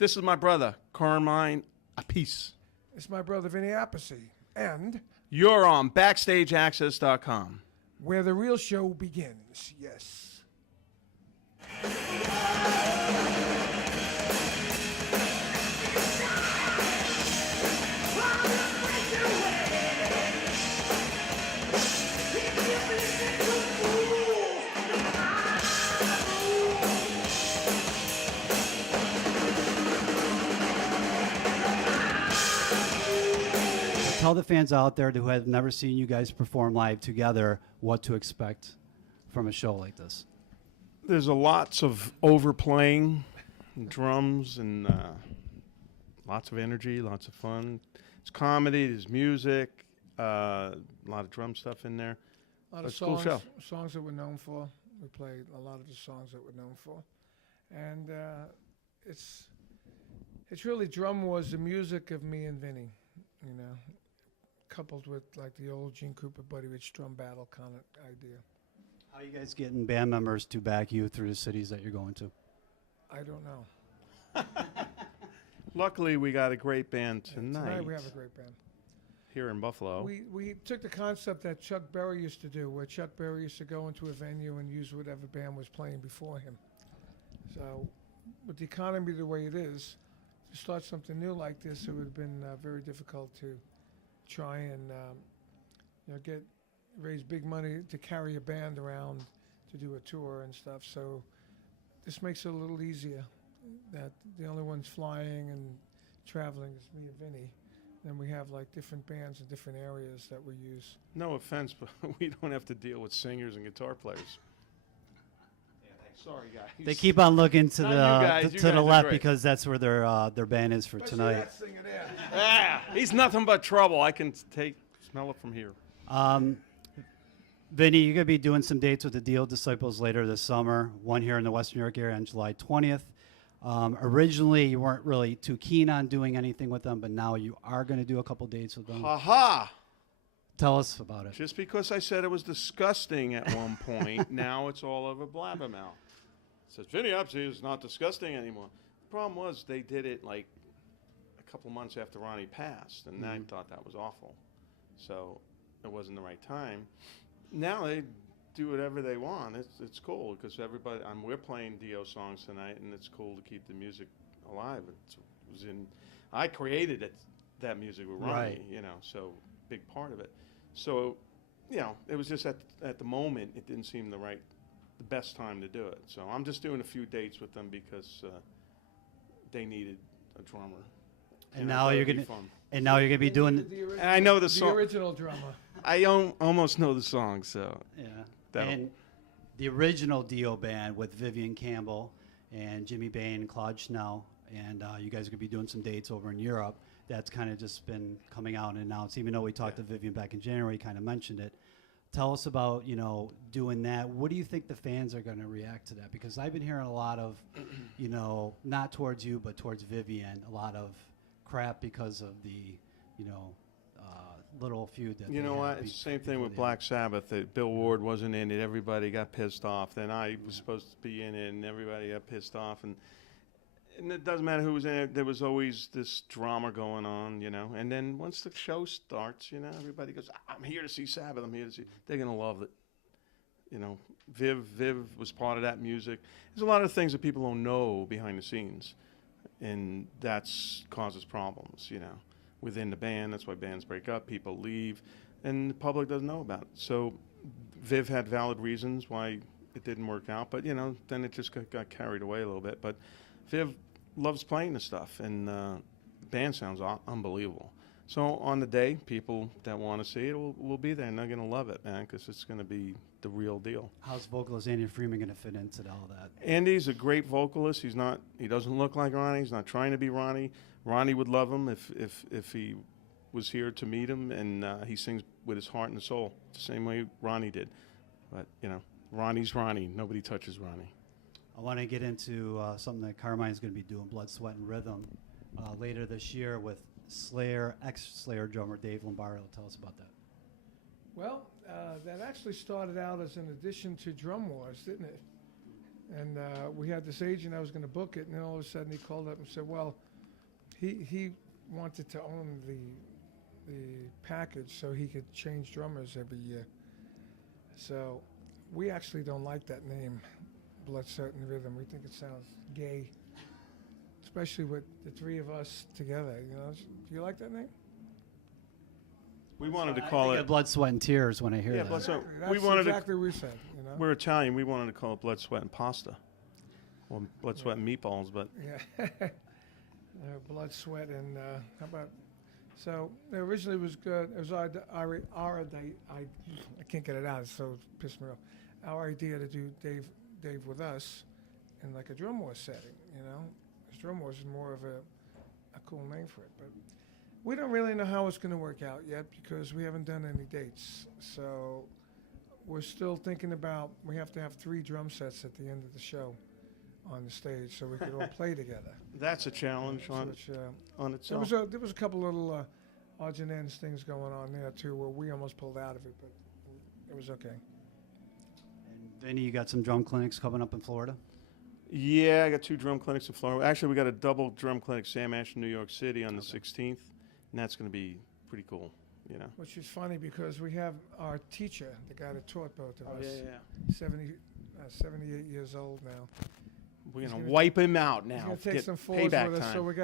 This is my brother, Carmine Appice. It's my brother, Vinnie Appice. And You're on Backstageaxxess.com. where the real show begins, yes. Tell the fans out there who have never seen you guys perform live together what to expect from a show like this. There's a lots of overplaying, drums, and lots of energy, lots of fun. It's comedy, there's music, a lot of drum stuff in there. A lot of It's a cool songs, show. songs that we're known for. We played a lot of the songs that we're known for. And it's really Drum was the music of me and Vinnie, you know, coupled with like the old Gene Krupa Buddy Rich drum battle kind of idea. How are you guys getting band members to back you through the cities that you're going to? I don't know. Luckily, we got a great band Tonight tonight we have a great band. here in Buffalo. We took the concept that Chuck Berry used to do, where Chuck Berry used to go into a venue and use whatever band was playing before him. So with the economy the way it is, to start something new like this, it would have been very difficult to try and raise big money to carry a band around to do a tour and stuff. So this makes it a little easier. That the only ones flying and traveling is me and Vinnie. Then we have like different bands in different areas that we use. No offense, but we don't have to deal with singers and guitar players. Sorry, guys. They keep on looking to Not the you guys. You to guys the are left great. because that's where their band is for Especially tonight. that singer there. Ah, he's nothing but trouble. I can smell it from here. Vinny, you're going to be doing some dates with the Deal Disciples later this summer, one here in the Western New York area on July 20th. Originally, you weren't really too keen on doing anything with them, but now you are going to do a couple dates with them. Ha ha! Tell us about it. Just because I said it was disgusting at one point, now it's all over blabbermouth. It says, Vinnie Appice is not disgusting anymore. The problem was they did it like a couple months after Ronnie passed, and I thought that was awful. So it wasn't the right time. Now they do whatever they want. It's cool because everybody. We're playing Dio songs tonight, and it's cool to keep the music alive. I created that music with Ronnie, Right. you know, so big part of it. So, you know, it was just at the moment it didn't seem the best time to do it. So I'm just doing a few dates with them because they needed a drummer. And I now thought you're it'd be going to fun. and now you're going to be doing And I know the The song. original drummer. I almost know the song, so yeah. that'll- And the original Dio band with Vivian Campbell and Jimmy Bain and Claude Schnell, and you guys are going to be doing some dates over in Europe. That's kind of just been coming out and announced. Even though we talked to Vivian back in January, kind of mentioned it. Tell us about, doing that. What do you think the fans are going to react to that? Because I've been hearing a lot of, not towards you, but towards Vivian, a lot of crap because of the, little feud that You they know had what? It's the same thing before with the Black Sabbath. That Bill Ward wasn't in it. Everybody got pissed off. Then I was supposed to be in it, and everybody got pissed off. And it doesn't matter who was in it. There was always this drama going on, And then once the show starts, everybody goes, I'm here to see Sabbath. I'm here to see. They're going to love it. Viv was part of that music. There's a lot of things that people don't know behind the scenes. And that's causes problems, within the band. That's why bands break up, people leave, and the public doesn't know about it. So Viv had valid reasons why it didn't work out, but then it just got carried away a little bit. But Viv loves playing the stuff, and the band sounds unbelievable. So on the day, people that want to see it will be there, and they're going to love it, man, because it's going to be the real deal. How's vocalist Andy Freeman going to fit into all that? Andy's a great vocalist. He doesn't look like Ronnie. He's not trying to be Ronnie. Ronnie would love him if he was here to meet him, and he sings with his heart and soul, the same way Ronnie did. But, Ronnie's Ronnie. Nobody touches Ronnie. I want to get into something that Carmine's going to be doing, Blood, Sweat, and Rhythm, later this year with Slayer, ex-Slayer drummer Dave Lombardo. Tell us about that. Well, that actually started out as an addition to Drum Wars, didn't it? And we had this agent I was going to book it, and then all of a sudden he called up and said, well, he wanted to own the package so he could change drummers every year. So we actually don't like that name, Blood, Sweat, and Rhythm. We think it sounds gay, especially with the three of us together. You know, do you like that name? We wanted to I call think it. of blood, sweat, and tears when I hear Yeah, that. blood, sweat. That's We wanted exactly what we said. You know. We're Italian. We wanted to call it blood, sweat, and pasta. Well, blood, sweat, and meatballs, but Yeah. Blood, Sweat, and how about? So it originally was good. It was our I can't get it out. It's so pissed me off. Our idea to do Dave with us in like a drum war setting. You know, 'cause drum war is more of a cool name for it, but we don't really know how it's going to work out yet because we haven't done any dates. So we're still thinking about. We have to have 3 drum sets at the end of the show on the stage so we could all play together. that's a challenge on Which, on itself. there was a couple little odds and ends things going on there too, where we almost pulled out of it, but it was okay. And Vinny, you got some drum clinics coming up in Florida? Yeah, I got 2 drum clinics in Florida. Actually, we got a double drum clinic, Sam Ash in New York City on the 16th, and that's going to be pretty cool, you know. Which is funny because we have our teacher, the guy that taught both of us, yeah. 78 years old now. We're He's going to gonna wipe him out He's now. gonna take Get some fours with payback us, so time. we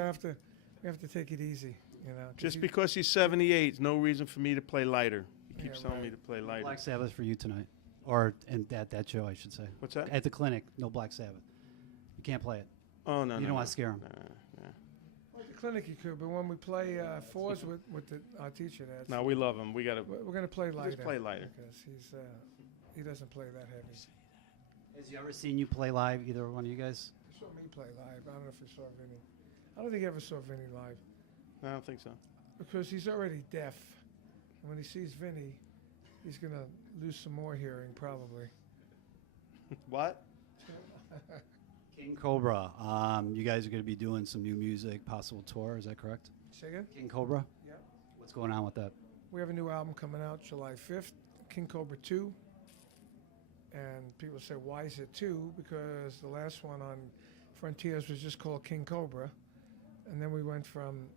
have to take it easy, you know. 'cause Just he- because he's 78, no reason for me to play lighter. He keeps Yeah, telling me right. to play lighter. Black Sabbath for you tonight, or at that show, I should say. What's that? At the clinic, no Black Sabbath. You can't play it. Oh, no, You no, don't no. want to scare him. Well, at the clinic you could, but when we play fours with our teacher, that's No, we love him. We got to we're going to play lighter. just play lighter. because he doesn't play that heavy. Has you ever seen you play live, either one of you guys? You saw me play live. I don't know if you saw Vinny. I don't think he ever saw Vinny live I don't think so. because he's already deaf. And when he sees Vinny, he's going to lose some more hearing probably. What? King Cobra. You guys are going to be doing some new music, possible tour. Is that correct? Say again? King Cobra. Yeah. What's going on with that? We have a new album coming out July 5th, King Cobra 2. And people say, why is it 2? Because the last one on Frontiers was just called King Cobra. And then we went from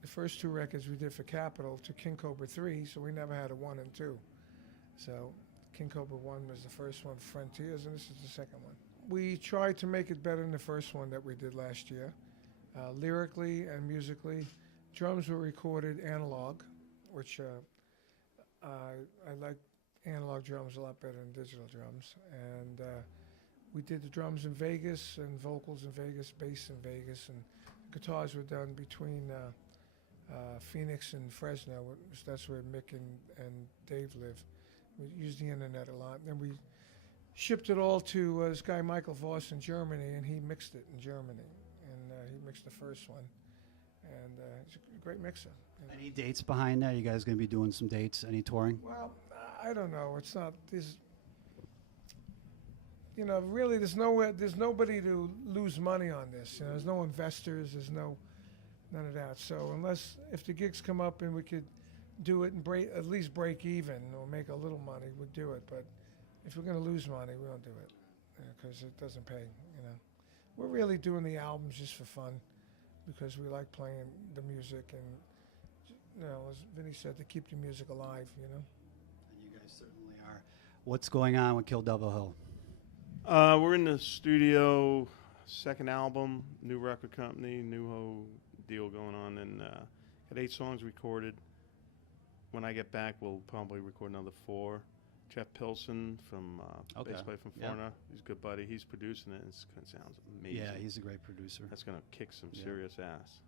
the first 2 records we did for Capitol to King Cobra 3, so we never had a 1 and 2. So King Cobra 1 was the first one, Frontiers, and this is the second one. We tried to make it better than the first one that we did last year, lyrically and musically. Drums were recorded analog, which I like analog drums a lot better than digital drums. And we did the drums in Vegas and vocals in Vegas, bass in Vegas, and guitars were done between Phoenix and Fresno. That's where Mick and Dave live. We used the internet a lot. Then we shipped it all to this guy Michael Voss in Germany, and he mixed it in Germany. And he mixed the first one. And he's a great mixer. You know. Any dates behind that? You guys going to be doing some dates? Any touring? Well, I don't know. It's not this. You know, really, there's nobody to lose money on this. You know, there's no investors. There's none of that. So if the gigs come up and we could do it and at least break even or make a little money, we'd do it. But if we're going to lose money, we don't do it because it doesn't pay. You know, we're really doing the albums just for fun because we like playing the music and, you know, as Vinny said, to keep the music alive. You know. And you guys certainly are. What's going on with Kill Devil Hill? We're in the studio, second album, new record company, new whole deal going on, and got 8 songs recorded. When I get back, we'll probably record another 4. Jeff Pilson from Okay. bass player from Yeah. Florida. He's a good buddy. He's producing it. It sounds amazing. Yeah, he's a great producer. That's gonna kick some Yeah. serious ass.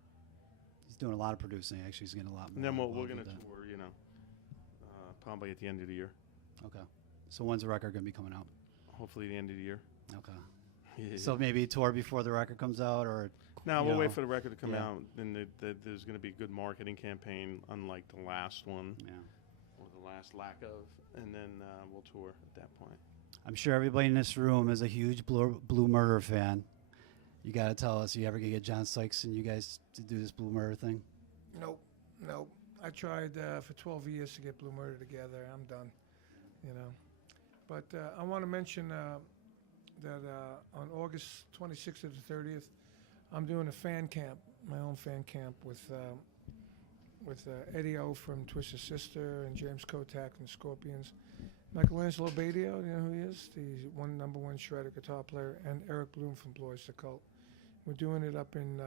He's doing a lot of producing. Actually, he's getting a lot more. And then we're involved gonna with that. tour, you know, probably at the end of the year. Okay. So when's the record going to be coming out? Hopefully the end of the year. Okay. Yeah. So maybe a tour before the record comes out, or No, you we'll know, wait for the record to come yeah. out, and there's going to be a good marketing campaign, unlike the last one, yeah. or the last lack of, and then we'll tour at that point. I'm sure everybody in this room is a huge Blue Murder fan. You got to tell us, you ever gonna get John Sykes and you guys to do this Blue Murder thing? Nope. I tried for 12 years to get Blue Murder together. I'm done, you know. But I want to mention that on August 26th to the 30th, I'm doing a fan camp, my own fan camp with Eddie O from Twisted Sister and James Kotak from Scorpions. Michelangelo Badio, you know who he is? The number one shredder guitar player, and Eric Bloom from Blois the Cult. We're doing it up in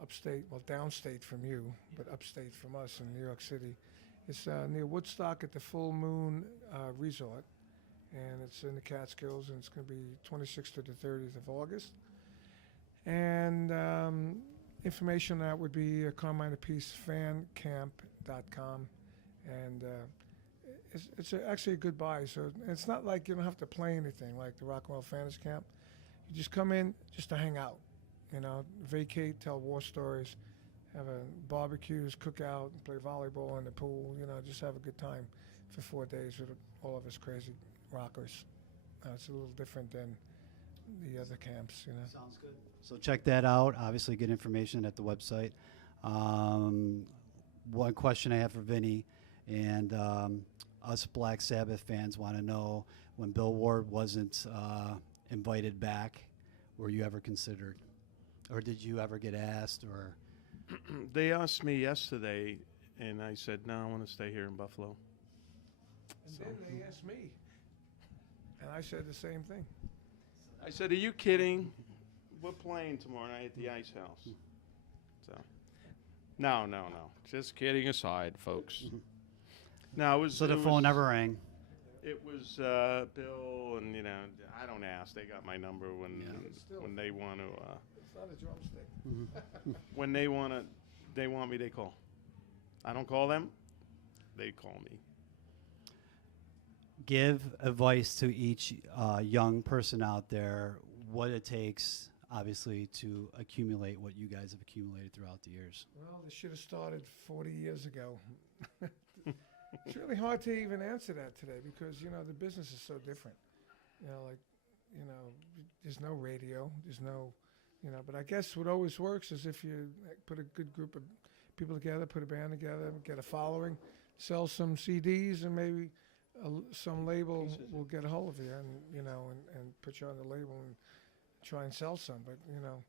upstate, well, downstate from you, but upstate from us in New York City. It's near Woodstock at the Full Moon Resort, and it's in the Catskills, and it's going to be 26th to the 30th of August. And information on that would be Carmine Appice fancamp.com, and it's actually a good buy. So it's not like you don't have to play anything like the Rock and Roll Fans Camp. You just come in just to hang out, you know, vacate, tell war stories, have a barbecues, cook out, play volleyball in the pool, you know, just have a good time for 4 days with all of us crazy rockers. It's a little different than the other camps, you know. Sounds good. So check that out. Obviously, get information at the website. One question I have for Vinnie, and us Black Sabbath fans want to know, when Bill Ward wasn't invited back, were you ever considered? Or did you ever get asked? Or They asked me yesterday, and I said, no, I want to stay here in Buffalo. And then they asked me, and I said the same thing. I said, are you kidding? We're playing tomorrow night at the Icehouse. So, no. Just kidding aside, folks. No, it was. so the it phone was- never rang. It was Bill, and you know, I don't ask. They got my number when Still. when they want to. It's not a drumstick. When they want me, they call. I don't call them. They call me. Give advice to each young person out there what it takes, obviously, to accumulate what you guys have accumulated throughout the years. Well, this should have started 40 years ago. It's really hard to even answer that today because, you know, the business is so different. You know, like, you know, there's no radio, there's no, you know, but I guess what always works is if you put a good group of people together, put a band together, get a following, sell some CDs, and maybe some label will get a hold of you and, you know, and put you on the label and try and sell some. But, you know,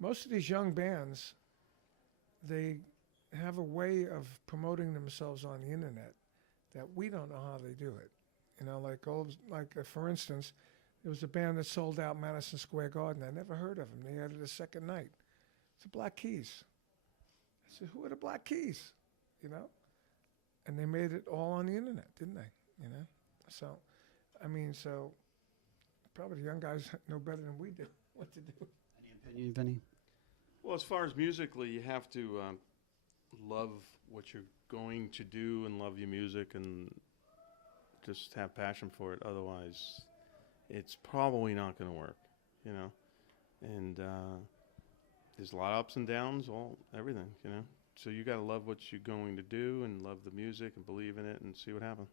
most of these young bands, they have a way of promoting themselves on the internet that we don't know how they do it. You know, for instance, there was a band that sold out Madison Square Garden. I never heard of them. They had it the second night. It's the Black Keys. I said, who are the Black Keys? You know? And they made it all on the internet, didn't they? You know? So, I mean, probably the young guys know better than we do what to do. Any opinion, Vinnie? Well, as far as musically, you have to love what you're going to do and love your music and just have passion for it. Otherwise, it's probably not going to work, you know. And there's a lot of ups and downs, everything, you know. So you got to love what you're going to do and love the music and believe in it and see what happens.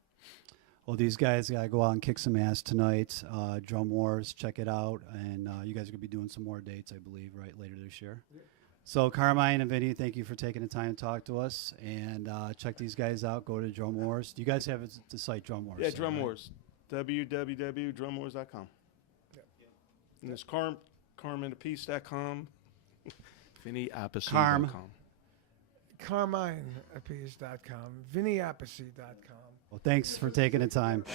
Well, these guys got to go out and kick some ass tonight. Drum Wars, check it out. And you guys are going to be doing some more dates, I believe, right, later this year. Yeah. So, Carmine and Vinnie, thank you for taking the time to talk to us. And check these guys out. Go to Drum Wars. Do you guys have the site Drum Wars? Yeah, Drum Wars. www.drumwars.com. Yep. And there's CarmineAppice.com. Carm. VinnieAppice.com. CarmineAppice.com, VinnieAppice.com. Well, thanks for taking the time.